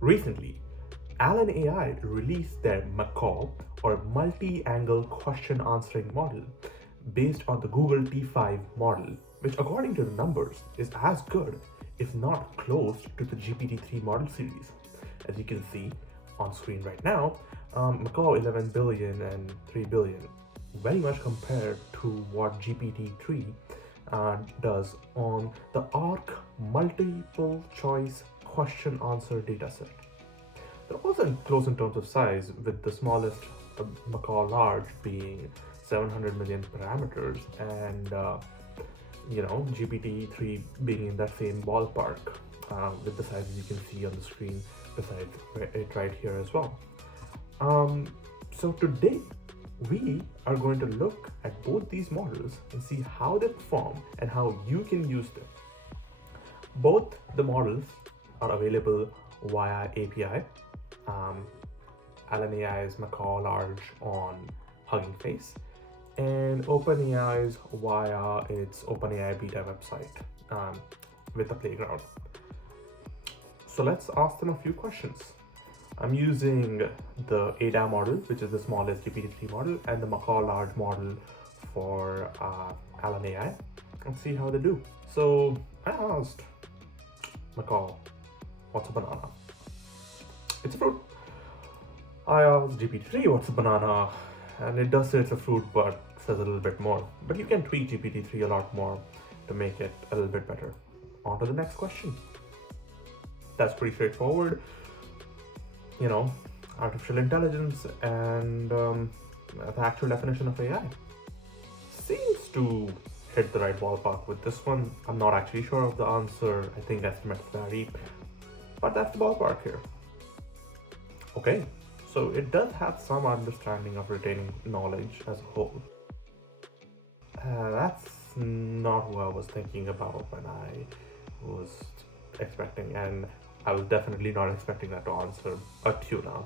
Recently, Allen AI released their Macaw, or multi-angle question answering model, based on the Google T5 model, which according to the numbers is as good, if not close, to the GPT-3 model series. As you can see on screen right now, Macaw 11 billion and 3 billion, very much compared to what GPT-3 does on the ARC multiple choice question answer dataset. They're also close in terms of size, with the smallest Macaw large being 700 million parameters, and GPT-3 being in that same ballpark, with the sizes you can see on the screen beside it right here as well. So today we are going to look at both these models and see how they perform and how you can use them. Both the models are available via API. AllenAI's Macaw Large on Hugging Face, and OpenAI's via its OpenAI beta website with the playground. So let's ask them a few questions. I'm using the ADA model, which is the smallest GPT-3 model, and the Macaw Large model for AllenAI, and see how they do. So I asked Macaw, what's a banana? It's a fruit. I asked GPT-3 what's a banana, and it does say it's a fruit, but says a little bit more. But you can tweak GPT-3 a lot more to make it a little bit better. On to the next question. That's pretty straightforward. Artificial intelligence and the actual definition of AI seems to hit the right ballpark with this one. I'm not actually sure of the answer. I think estimates vary, but that's the ballpark here. Okay, so it does have some understanding of retaining knowledge as a whole. That's not what I was thinking about when I was expecting, and I was definitely not expecting that to answer a tuna.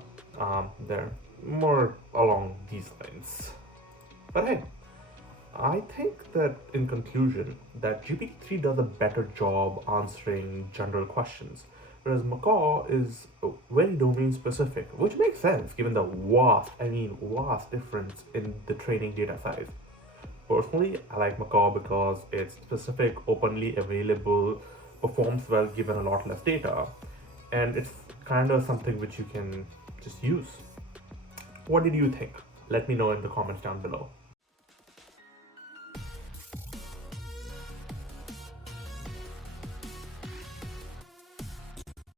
They're more along these lines. But hey, I think that in conclusion, that GPT-3 does a better job answering general questions, whereas Macaw is very domain specific, which makes sense given the vast difference in the training data size. Personally, I like Macaw because it's specific, openly available, performs well given a lot less data, and it's kind of something which you can just use. What did you think? Let me know in the comments down below.